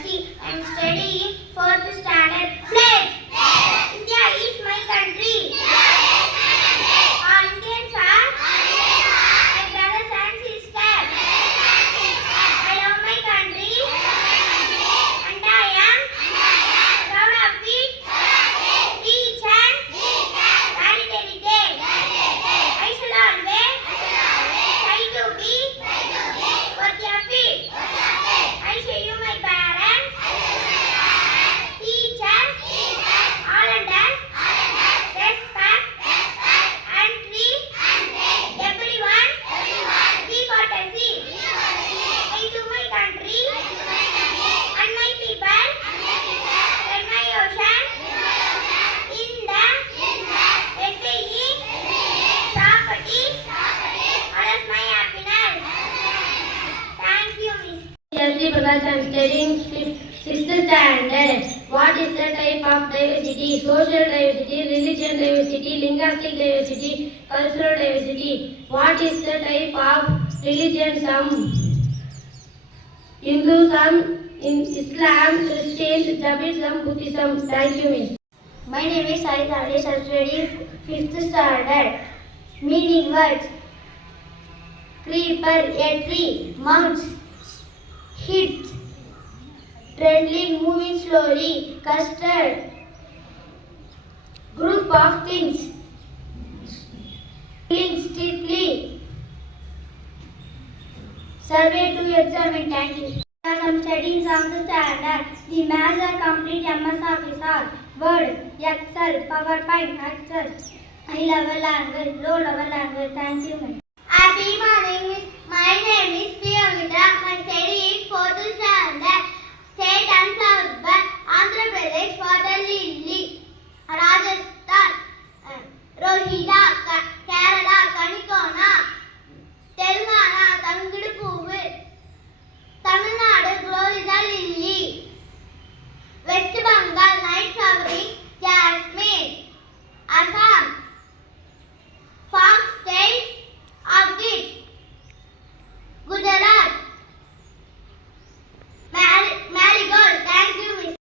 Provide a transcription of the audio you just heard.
Trustee. I am studying 4th standard. Pledge. India is my country. All Indians are my brothers and sisters. I love my country and I am proud of it. Each and every day. I shall always try to be worthy of it. I show you my parents, teachers, all others, respect and treat everyone with courtesy. I to my country and my people and my ocean in the repaying properties all my happiness. Thank you, Miss. Yes, because I am studying 6th standard. What is the type of diversity? Social diversity, religion diversity, linguistic diversity, cultural diversity. What is the type of religion? Some Hinduism, Islam, Christian, Jainism, Buddhism. Thank you, Miss. My name is Sai Rajesh. I am studying 5th standard. Meaning words: creeper, a tree; mounts, hit; trembling, moving slowly; custard, group of things; strictly; survey to examine. Thank you. As I am studying 7th standard, the maths are complete MS Office, Word, Excel, PowerPoint, Excel, high level language, low level language. Thank you, ma'am. Happy morning, Miss. My name is Priyamitra. My study